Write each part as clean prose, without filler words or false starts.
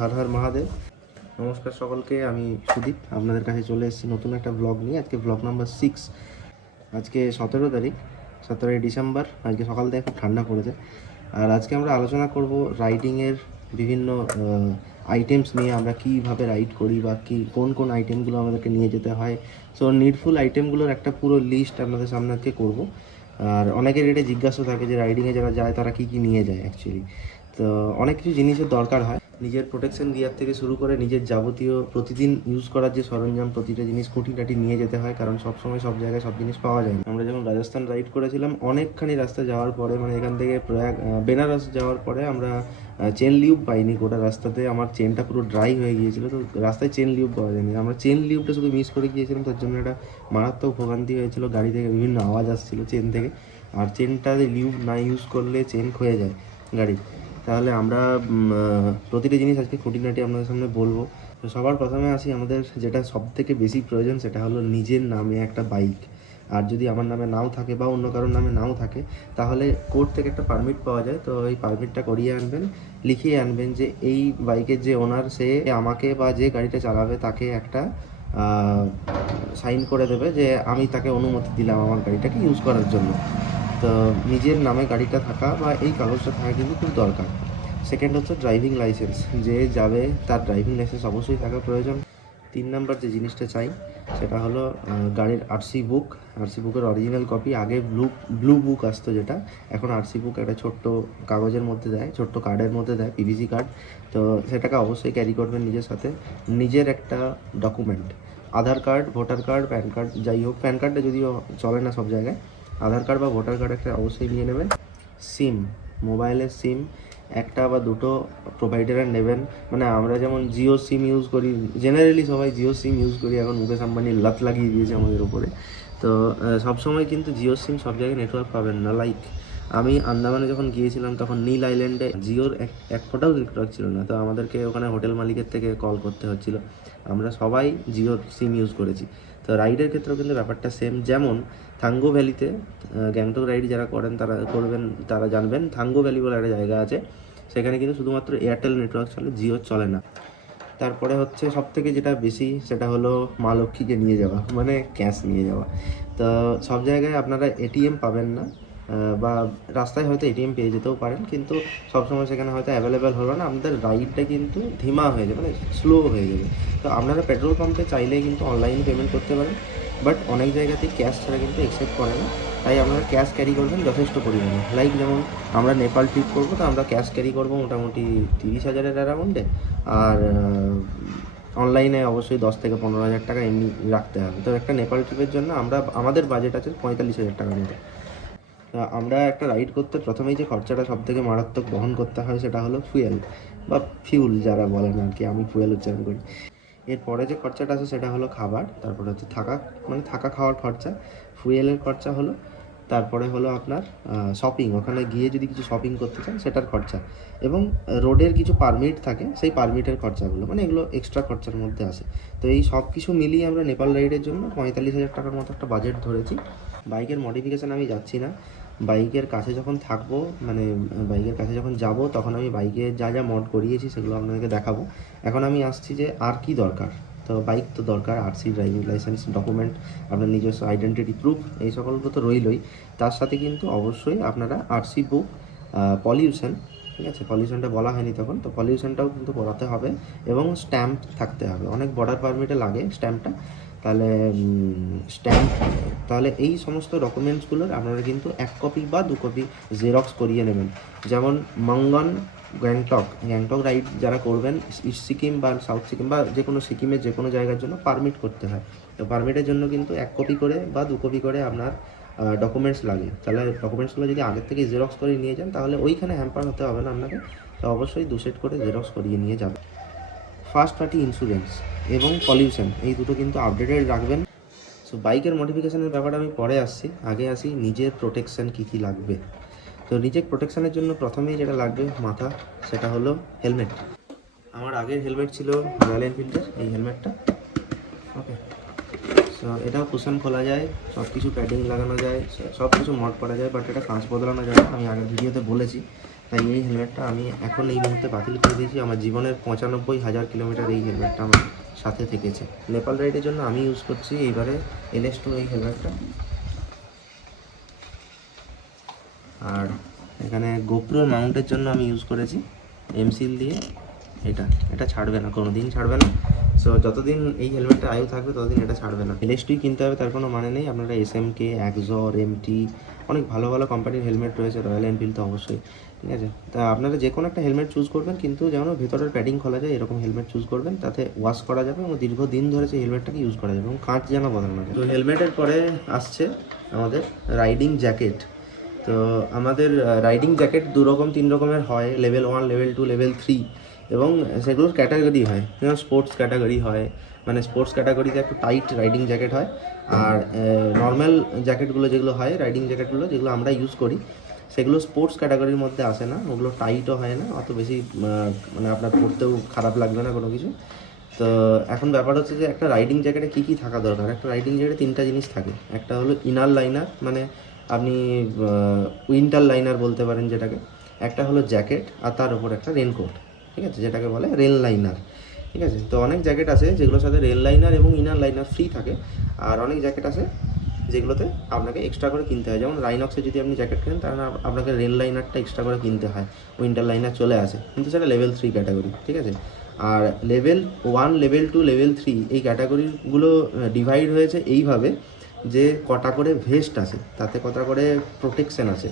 হর হর মহাদেব। নমস্কার সকলকে, আমি সুদীপ আপনাদের কাছে চলে এসেছি নতুন একটা ব্লগ নিয়ে। আজকে ব্লগ নাম্বার 6। আজকে 17 তারিখ, 17ই ডিসেম্বর। আজকে সকাল থেকে খুব ঠান্ডা পড়েছে। আর আজকে আমরা আলোচনা করব রাইডিংয়ের বিভিন্ন আইটেমস নিয়ে। আমরা কীভাবে রাইড করি বা কোন কোন আইটেমগুলো আমাদেরকে নিয়ে যেতে হয়। সো নিডফুল আইটেমগুলোর একটা পুরো লিস্ট আপনাদের সামনে আজকে করবো। আর অনেকের এটা জিজ্ঞাসা থাকে যে রাইডিংয়ে যারা যায় তারা কী কী নিয়ে যায় অ্যাকচুয়ালি। তো অনেক কিছু জিনিসের দরকার হয়, নিজের প্রোটেকশন গিয়ার থেকে শুরু করে নিজের যাবতীয় প্রতিদিন ইউজ করার যে সরঞ্জাম, প্রতিটা জিনিস খুঁটিনাটি নিয়ে যেতে হয়, কারণ সবসময় সব জায়গায় সব জিনিস পাওয়া যায় না। আমরা যখন রাজস্থান রাইড করেছিলাম, অনেকখানি রাস্তা যাওয়ার পরে, মানে এখান থেকে বেনারস যাওয়ার পরে আমরা চেন লিউব পাইনি। গোটা রাস্তাতে আমার চেনটা পুরো ড্রাই হয়ে গিয়েছিলো, তো রাস্তায় চেন লিউব পাওয়া যায়নি। আমরা চেন লিউবটা শুধু মিস করে গিয়েছিলাম, তার জন্য একটা মারাত্মক ভোগান্তি হয়েছিল। গাড়ি থেকে বিভিন্ন আওয়াজ আসছিলো চেন থেকে। আর চেনটা লিউব না ইউজ করলে চেন ক্ষয়ে যায় গাড়ির। তাহলে আমরা প্রতিটা জিনিস আজকে খুঁটিনাটি আপনাদের সামনে বলবো। তো সবার প্রথমে আসি, আমাদের যেটা সবথেকে বেশি প্রয়োজন সেটা হলো নিজের নামে একটা বাইক। আর যদি আমার নামে নাও থাকে বা অন্য কারোর নামে নাও থাকে, তাহলে কোর্ট থেকে একটা পারমিট পাওয়া যায়। তো এই পারমিটটা করিয়ে আনবেন, লিখিয়ে আনবেন যে এই বাইকের যে ওনার, সে আমাকে বা যে গাড়িটা চালাবে তাকে একটা সাইন করে দেবে যে আমি তাকে অনুমতি দিলাম আমার গাড়িটাকে ইউজ করার জন্য। তো নিজের নামে গাড়িটা থাকা বা এই কাগজটা থাকা কিন্তু খুব দরকার। সেকেন্ড হচ্ছে ড্রাইভিং লাইসেন্স। যে যাবে তার ড্রাইভিং লাইসেন্স অবশ্যই থাকা প্রয়োজন। 3 নাম্বার যে জিনিসটা চাই সেটা হলো গাড়ির আরসি বুক। আরসি বুকের অরিজিনাল কপি। আগে ব্লু বুক আসতো, যেটা এখন আরসি বুক একটা ছোট্ট কাগজের মধ্যে দেয়, ছোট্ট কার্ডের মধ্যে দেয়, পিভিসি কার্ড। তো সেটাকে অবশ্যই ক্যারি করবেন নিজের সাথে। নিজের একটা document, Aadhaar card, voter card, PAN card, যাই হোক, প্যান কার্ডটা যদিও চলে না সব জায়গায়, আধার কার্ড বা ভোটার কার্ড একটা অবশ্যই নিয়ে নেবেন। সিম, মোবাইলের সিম একটা বা দুটো প্রোভাইডারের নেবেন। মানে আমরা যেমন জিও সিম ইউজ করি, জেনারেলি সবাই জিও সিম ইউজ করি, এখন মুকেশ আম্বানি লাত লাগিয়ে দিয়েছে আমাদের উপরে। তো সবসময় কিন্তু জিও সিম সব জায়গায় নেটওয়ার্ক পাবেন না। লাইক আমি আন্দামানে যখন গিয়েছিলাম, তখন নীল আইল্যান্ডে জিওর এক ফোটাও নেটওয়ার্ক ছিল না। তো আমাদেরকে ওখানে হোটেল মালিকের থেকে কল করতে হচ্ছিল। আমরা সবাই জিওর সিম ইউজ করেছি। তো রাইডের ক্ষেত্রেও কিন্তু ব্যাপারটা সেম। যেমন থাঙ্গো ভ্যালিতে, গ্যাংটক রাইড যারা তারা জানবেন, থাঙ্গো ভ্যালি বলে একটা জায়গা আছে। সেখানে কিন্তু শুধুমাত্র এয়ারটেল নেটওয়ার্ক চলে, জিও চলে না। তারপরে হচ্ছে সবথেকে যেটা বেশি, সেটা হলো মা লক্ষ্মীকে নিয়ে যাওয়া, মানে ক্যাশ নিয়ে যাওয়া। তো সব জায়গায় আপনারা এটিএম পাবেন না, বা রাস্তায় হয়তো এটিএম পেয়ে যেতেও পারেন, কিন্তু সবসময় সেখানে হয়তো অ্যাভেলেবেল হলো না। আপনাদের রাইডটা কিন্তু ধীমা হয়ে যাবে, মানে স্লো হয়ে যাবে। তো আপনারা পেট্রোল পাম্পে চাইলেই কিন্তু অনলাইন পেমেন্ট করতে পারেন, বাট অনেক জায়গাতেই ক্যাশ ছাড়া কিন্তু অ্যাকসেপ্ট করে না। তাই আপনারা ক্যাশ ক্যারি করবেন যথেষ্ট পরিমাণে। লাইক যেমন আমরা নেপাল ট্রিপ করবো, তো আমরা ক্যাশ ক্যারি করবো মোটামুটি 30,000-এর অ্যারাউন্ডে। আর অনলাইনে অবশ্যই 10 থেকে 15,000 টাকা এমনি রাখতে হবে। তো একটা নেপাল ট্রিপের জন্য আমাদের বাজেট আছে 45,000 টাকার মতো। আমরা একটা রাইড করতে প্রথমেই যে খরচাটা সবথেকে মারাত্মক বহন করতে হয় সেটা হলো ফুয়েল বা ফিউল যারা বলেন আর কি, আমি ফুয়েল উচ্চারণ করি। এরপরে যে খরচাটা আছে সেটা হলো খাবার, তারপরে হচ্ছে থাকা খাওয়ার খরচা, ফুয়েলের খরচা হলো, তারপরে হলো আপনার শপিং, ওখানে গিয়ে যদি কিছু শপিং করতে চান সেটার খরচা, এবং রোডের কিছু পারমিট থাকে, সেই পারমিটের খরচাগুলো, মানে এগুলো এক্সট্রা খরচার মধ্যে আসে। তো এই সব কিছু মিলিয়ে আমরা নেপাল রাইডের জন্য 45,000 টাকার মতো একটা বাজেট ধরেছি। বাইকের মডিফিকেশান আমি যাচ্ছি না। বাইকের কাছে যখন থাকবো, মানে বাইকের কাছে যখন যাব, তখন আমি বাইকে যা যা মড করিয়েছি সেগুলো আপনাদেরকে দেখাবো। এখন আমি আসছি যে আর কি দরকার। তো বাইক তো দরকার, আরসি, ড্রাইভিং লাইসেন্স, ডকুমেন্ট, আপনার নিজস্ব আইডেন্টিটি প্রুফ, এই সকলগুলো তো রইলই। তার সাথে কিন্তু অবশ্যই আপনারা আরসি বুক, পলিউশন, ঠিক আছে, পলিউশনটা বলা হয়নি তখন, তো পলিউশনটাও কিন্তু করাতে হবে, এবং স্ট্যাম্প থাকতে হবে। অনেক বর্ডার পারমিটে লাগে স্ট্যাম্পটা। তাহলে তাহলে এই সমস্ত ডকুমেন্টসগুলোর আপনারা কিন্তু 1 কপি বা 2 কপি জেরক্স করিয়ে নেবেন। যেমন মঙ্গন, গ্যাংটক রাইড যারা করবেন, ইস্ট সিকিম বা সাউথ সিকিম বা যে কোনো সিকিমের যে কোনো জায়গার জন্য পারমিট করতে হয়। তো পারমিটের জন্য কিন্তু 1 কপি করে বা 2 কপি করে আপনার ডকুমেন্টস লাগে। তাহলে ডকুমেন্টসগুলো যদি আগের থেকে জেরক্স করে নিয়ে যান, তাহলে ওইখানে হ্যাম্পার হতে হবে না আপনাকে। তো অবশ্যই 2 সেট করে জেরক্স করিয়ে নিয়ে যাবেন। ফার্স্ট পার্টি ইন্স্যুরেন্স এবং পলিউশন, এই দুটো কিন্তু আপডেটেড রাখবেন। সো বাইকের মডিফিকেশানের ব্যাপারে আমি পরে আসছি, আগে আসি নিজের প্রোটেকশান কী কী লাগবে। তো নিজের প্রোটেকশানের জন্য প্রথমেই যেটা লাগবে মাথা, সেটা হলো হেলমেট। আমার আগের হেলমেট ছিল রয়্যাল এনফিল্ডের এই হেলমেটটা। ওকে, সো এটাও কুশন খোলা যায়, সব কিছু প্যাডিং লাগানো যায়, সব কিছু মড করা যায়, বাট এটা কাঁচ বদলানো যায় না, আমি আগের ভিডিওতে বলেছি। তাই এই হেলমেটটা আমি এখন এই মুহূর্তে বাতিল করে দিয়েছি। আমার জীবনের 95,000 কিলোমিটার এই হেলমেটটা আমার সাথে থেকেছে। নেপাল রাইডের জন্য আমি ইউজ করছি এইবারে NS2 এই হেলমেটটা। আর এখানে গোপ্রোর মাউন্টের জন্য আমি ইউজ করেছি এমসিল দিয়ে। এটা ছাড়বে না, কোনো দিন ছাড়বে না। সো যতদিন এই হেলমেটটা আয়ু থাকবে ততদিন এটা ছাড়বে না। NS2 কিনতে হবে তার কোনো মানে নেই। আপনারা SMK, অ্যাক্সর, MT অনেক ভালো ভালো কোম্পানির হেলমেট রয়েছে, রয়্যাল এনফিল্ড তো অবশ্যই, ঠিক আছে। তা আপনারা যে কোনো একটা হেলমেট চুজ করবেন, কিন্তু যেন ভেতরের প্যাডিং খোলা যায় এরকম হেলমেট চুজ করবেন, তাতে ওয়াশ করা যাবে এবং দীর্ঘদিন ধরে সেই হেলমেটটাকে ইউজ করা যাবে এবং কাঁচ যেন বদলানো যায়। তো হেলমেটের পরে আসছে আমাদের রাইডিং জ্যাকেট। তো আমাদের রাইডিং জ্যাকেট 2 রকম 3 রকমের হয়, লেভেল 1, লেভেল 2, লেভেল 3, এবং সেগুলোর ক্যাটাগরি হয়। যেমন স্পোর্টস ক্যাটাগরি হয়, মানে স্পোর্টস ক্যাটাগরিতে একটু টাইট রাইডিং জ্যাকেট হয়। আর নর্মাল জ্যাকেটগুলো যেগুলো হয়, রাইডিং জ্যাকেটগুলো যেগুলো আমরা ইউজ করি, সেগুলো স্পোর্টস ক্যাটাগরির মধ্যে আসে না। ওগুলো টাইটও হয় না, অত বেশি মানে আপনার পরতেও খারাপ লাগবে না কোনো কিছু। তো এখন ব্যাপার হচ্ছে যে একটা রাইডিং জ্যাকেটে কী কী থাকা দরকার। একটা রাইডিং জ্যাকেটে 3টা জিনিস থাকে। একটা হলো ইনার লাইনার, মানে আপনি উইন্টার লাইনার বলতে পারেন যেটাকে। একটা হলো জ্যাকেট, আর তার উপর একটা রেনকোট, ঠিক আছে, যেটাকে বলে রেল লাইনার, ঠিক আছে। তো অনেক জ্যাকেট আছে যেগুলোর সাথে রেল লাইনার এবং ইনার লাইনার ফ্রি থাকে, আর অনেক জ্যাকেট আছে যেগুলোতে আপনাকে এক্সট্রা করে কিনতে হয়। যেমন রাইনক্সে যদি আপনি জ্যাকেট কেনেন তাহলে আপনাকে রেল লাইনারটা এক্সট্রা করে কিনতে হয়, উইন্টার লাইনার চলে আসে, কিন্তু সেটা লেভেল 3 ক্যাটাগরি, ঠিক আছে। আর লেভেল 1, লেভেল 2, লেভেল 3 এই ক্যাটাগরিগুলো ডিভাইড হয়েছে এইভাবে যে কটা করে ভেস্ট আছে, তাতে কটা করে প্রোটেকশন আছে।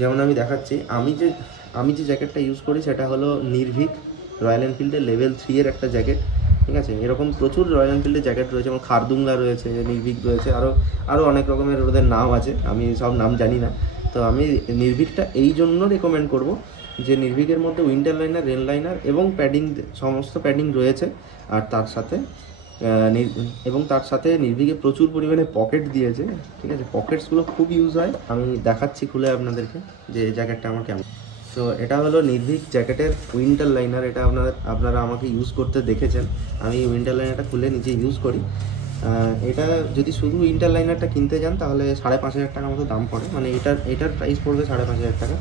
যেমন আমি দেখাচ্ছি, আমি যে জ্যাকেটটা ইউজ করি সেটা হলো নির্ভীক রয়্যাল এনফিল্ডের লেভেল 3 এর একটা জ্যাকেট, ঠিক আছে। এরকম প্রচুর রয়্যাল এনফিল্ডের জ্যাকেট রয়েছে, যেমন খারদুঙ্গা রয়েছে, নির্ভীক রয়েছে, আরও অনেক রকমের ওদের নাম আছে, আমি সব নাম জানি না। তো আমি নির্ভীকটা এই জন্য রেকমেন্ড করব যে নির্ভীকের মধ্যে উইন্টার লাইনার, রেন লাইনার এবং প্যাডিং, সমস্ত প্যাডিং রয়েছে। আর তার সাথে নির্ভীকে প্রচুর পরিমাণে পকেট দিয়েছে, ঠিক আছে। পকেটসগুলো খুব ইউজ হয়। আমি দেখাচ্ছি খুলে আপনাদেরকে যে জ্যাকেটটা আমার কেমন। তো এটা হলো নির্ভীক জ্যাকেটের উইন্টার লাইনার। এটা আপনারা আমাকে ইউজ করতে দেখেছেন। আমি উইন্টার লাইনারটা খুলে নিজে ইউজ করি। এটা যদি শুধু উইন্টার লাইনারটা কিনতে যান তাহলে 5,500 টাকা মতো দাম পড়ে, মানে এটার প্রাইস পড়বে 5,500 টাকা,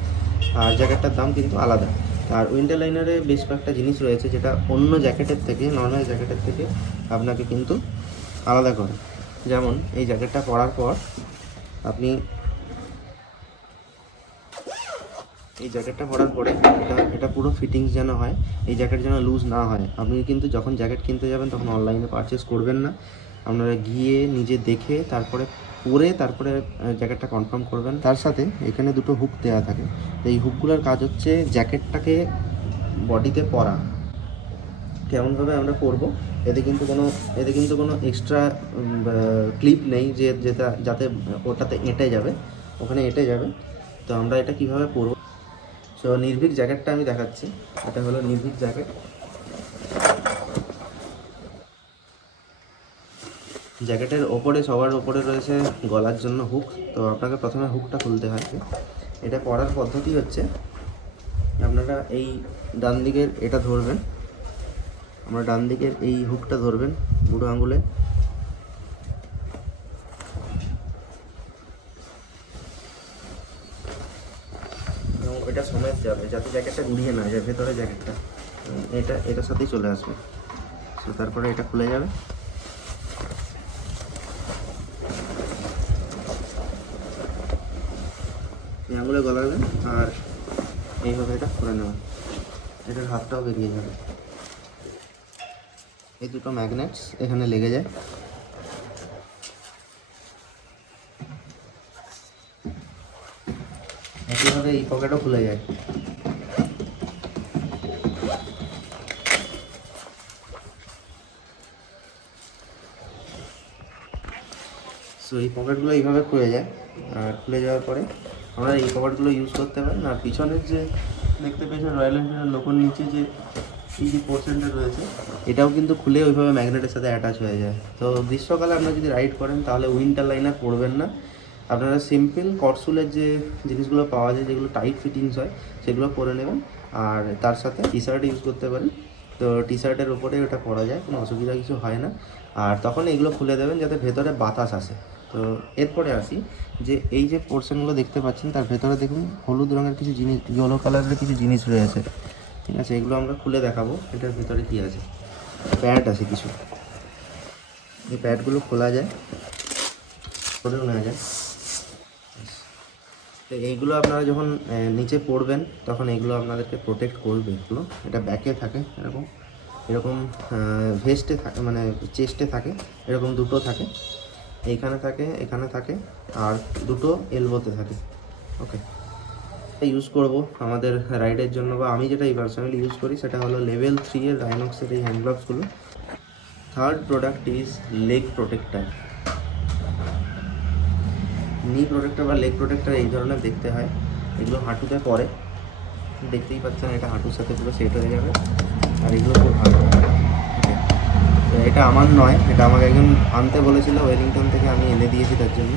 আর জ্যাকেটটার দাম কিন্তু আলাদা। আর উইন্টার লাইনারে বেশ কয়েকটা জিনিস রয়েছে যেটা অন্য জ্যাকেটের থেকে, নর্মাল জ্যাকেটের থেকে আপনাকে কিন্তু আলাদা করে। যেমন এই জ্যাকেটটা পরার পর আপনি এই জ্যাকেটটা পরার পরে এটা পুরো ফিটিংস যেন হয়, এই জ্যাকেট যেন লুজ না হয়। আপনি কিন্তু যখন জ্যাকেট কিনতে যাবেন তখন অনলাইনে পারচেস করবেন না, আপনারা গিয়ে নিজে দেখে তারপরে পরে তারপরে জ্যাকেটটা কনফার্ম করবেন। তার সাথে এখানে 2টো হুক দেওয়া থাকে। তো এই হুকগুলোর কাজ হচ্ছে জ্যাকেটটাকে বডিতে পরা। কেমনভাবে আমরা পরবো, এতে কিন্তু কোনো এক্সট্রা ক্লিপ নেই যে যাতে ওটাতে এঁটে যাবে, ওখানে এঁটে যাবে। তো আমরা এটা কিভাবে পরবো, সো নির্ভীক জ্যাকেটটা আমি দেখাচ্ছি। এটা হলো নির্ভীক জ্যাকেট। জ্যাকেটের সবার ওপরে রয়েছে গলার জন্য হুক। তো আপনাকে প্রথমে হুকটা খুলতে হয়। এটা পরার পদ্ধতি হচ্ছে, আপনারা এই ডান দিকের এটা ধরবেন, আমরা ডান দিকের এই হুকটা ধরবেন বুড়ো আঙুলে, এবং এটা সমেত যাবে যাতে জ্যাকেটটা উড়িয়ে না যায়, ভেতরে জ্যাকেটটা এটার সাথেই চলে আসবে। তো তারপরে এটা খুলে যাবে, এই আঙুলে গলাবেন আর এইভাবে এটা খুলে নেবেন, এটার হাতটাও বেরিয়ে যাবে। এই 2টো ম্যাগনেটস এখানে লেগে যায়। একইভাবে এই পকেটও খুলে যায়। সো এই পকেটগুলো এইভাবে খুলে যায়, আর খুলে যাওয়ার পরে আমরা এই পকেটগুলো ইউজ করতে পারেন। আর পিছনের যে দেখতে পেয়েছেন রয়্যাল এনফিল্ডের লোগোর নিচে যে এই যে পোর্শনটা রয়েছে, এটাও কিন্তু খুলে ওইভাবে ম্যাগনেটের সাথে অ্যাটাচ হয়ে যায়। তো গ্রীষ্মকালে আপনারা যদি রাইড করেন তাহলে উইন্টার লাইনার পরবেন না, আপনারা সিম্পল কটসুলের যে জিনিসগুলো পাওয়া যায় যেগুলো টাইট ফিটিংস হয় সেগুলো পরে নেবেন। আর তার সাথে টি শার্ট ইউজ করতে পারেন। তো টি শার্টের ওপরে ওটা পরা যায়, কোনো অসুবিধা কিছু হয় না। আর তখন এগুলো খুলে দেবেন যাতে ভেতরে বাতাস আসে, তো এরপরে আসি যে এই যে পোর্শনগুলো দেখতে পাচ্ছেন তার ভেতরে দেখুন হলুদ রঙের কিছু জিনিস, ইয়েলো কালারের কিছু জিনিস রয়েছে, ঠিক আছে? এগুলো আমরা খুলে দেখাবো এটার ভেতরে কী আছে। প্যাড আছে কিছু, এই প্যাডগুলো খোলা যায়, করেও নেওয়া যায়। তো এইগুলো আপনারা যখন নিচে পড়বেন তখন এগুলো আপনাদেরকে প্রোটেক্ট করবে। এগুলো এটা ব্যাকে থাকে এরকম, এরকম ভেস্টে থাকে, মানে চেস্টে থাকে, এরকম দুটো থাকে, এইখানে থাকে, এখানে থাকে, আর দুটো এলবোতে থাকে। ওকে, ইউজ করব আমাদের রাইডের জন্য, বা আমি যেটা পার্সোনালি ইউজ করি সেটা হলো লেভেল 3 এর রাইনক্সের এই হ্যান্ড গ্লাভসগুলো। Third product is leg protector. Knee protector বা লেগ প্রোটেক্টর এই ধরনের দেখতে হয়, এগুলো হাঁটুতে পরে, দেখতেই পাচ্ছেন এটা হাঁটুর সাথে পুরো সেট হয়ে যাবে, আর এগুলো খুব ভালো। তো এটা আমার নয়, এটা আমাকে একজন আনতে বলেছিল ওয়েলিংটন থেকে, আমি এনে দিয়েছি তার জন্য।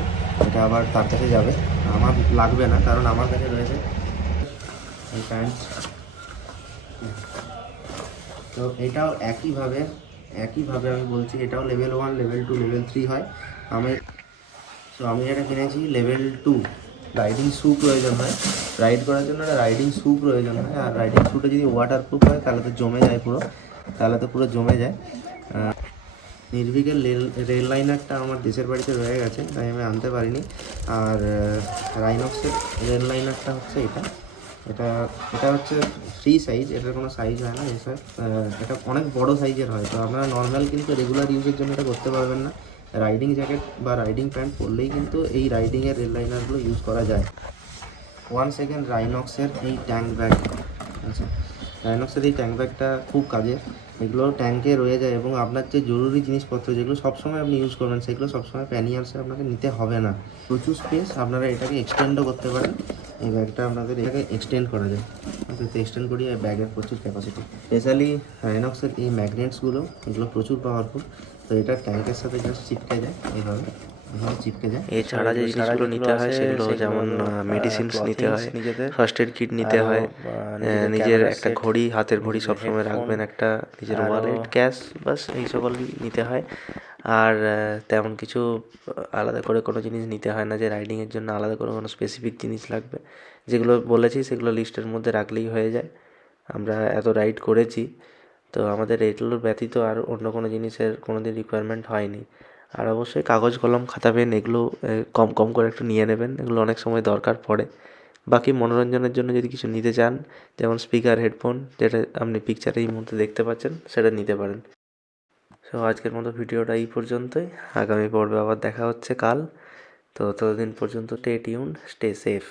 এটা আবার তার কাছে যাবে, আমার লাগবে না কারণ আমার কাছে রয়েছে এই প্যান্ট। তো এটাও একইভাবে আমি বলছি, এটাও লেভেল 1, লেভেল 2, লেভেল 3 হয়। আমি এটা কিনেছি লেভেল 2। রাইডিং শ্যু প্রয়োজন হয়, রাইড করার জন্য একটা রাইডিং শ্যু প্রয়োজন হয়, আর রাইডিং শ্যুটা যদি ওয়াটারপ্রুফ হয় তাহলে তো জমে যায় পুরো জমে যায়। নির্ভীকের রেল লাইনারটা আমার দেশের বাড়িতে রয়ে গেছে, তাই আমি আনতে পারিনি। আর রাইনক্সের রেল লাইনারটা হচ্ছে এটা এটা এটা হচ্ছে ফ্রি সাইজ, এটার কোনো সাইজ হয় না এসব, এটা অনেক বড় সাইজের হয়। তো আপনারা নর্মাল কিন্তু রেগুলার ইউজের জন্য এটা করতে পারবেন না। রাইডিং জ্যাকেট বা রাইডিং প্যান্ট পরলেই কিন্তু এই রাইডিংয়ের রেল লাইনারগুলো ইউজ করা যায়। ওয়ান সেকেন্ড, রাইনক্সের এই ট্যাঙ্ক ব্যাগ আছে, রাইনক্সের এই ট্যাঙ্ক ব্যাগটা খুব কাজের। এগুলো ট্যাঙ্কে রয়ে যায় এবং আপনার যে জরুরি জিনিসপত্র যেগুলো সবসময় আপনি ইউজ করবেন সেগুলো সবসময় প্যানিয়ার্সে আপনাকে নিতে হবে না। প্রচুর স্পেস, আপনারা এটাকে এক্সটেন্ডও করতে পারেন। এই ব্যাগটা আপনাদের এটাকে এক্সটেন্ড করা যায়, এক্সটেন্ড করি। এই ব্যাগের প্রচুর ক্যাপাসিটি, স্পেশালি রাইনক্সের এই ম্যাগনেটসগুলো, এগুলো প্রচুর পাওয়ারফুল। তো এটা ট্যাঙ্কের সাথে জাস্ট চিপকে যায়, এইভাবে চিপকে যায়। এছাড়া যে জিনিসগুলো নিতে হয় সেগুলো যেমন মেডিসিনস নিতে হয়, ফার্স্ট এড কিট নিতে হয়, নিজের একটা ঘড়ি, হাতের ঘড়ি সবসময় রাখবেন, একটা নিজের ওয়ালেট, ক্যাশ, বাস এই সকলই নিতে হয়। আর তেমন কিছু আলাদা করে কোনো জিনিস নিতে হয় না যে রাইডিংয়ের জন্য আলাদা করে কোনো স্পেসিফিক জিনিস লাগবে। যেগুলো বলেছি সেগুলো লিস্টের মধ্যে রাখলেই হয়ে যায়। আমরা এত রাইড করেছি, তো আমাদের এগুলোর ব্যতীত আর অন্য কোনো জিনিসের কোনো দিন রিকোয়ারমেন্ট হয়নি। আর অবশ্যই কাগজ কলম খাতা পেন এগুলো কম কম করে একটু নিয়ে নেবেন, এগুলো অনেক সময় দরকার পড়ে। বাকি মনোরঞ্জনের জন্য যদি কিছু নিতে চান, যেমন স্পিকার, হেডফোন, যেটা আপনি পিকচারে এই মুহূর্তে দেখতে পাচ্ছেন, সেটা নিতে পারেন। সো আজকের মতো ভিডিওটা এই পর্যন্তই, আগামী পর্বে আবার দেখা হচ্ছে কাল। তো ততদিন পর্যন্ত স্টে টিউনড, স্টে সেফ।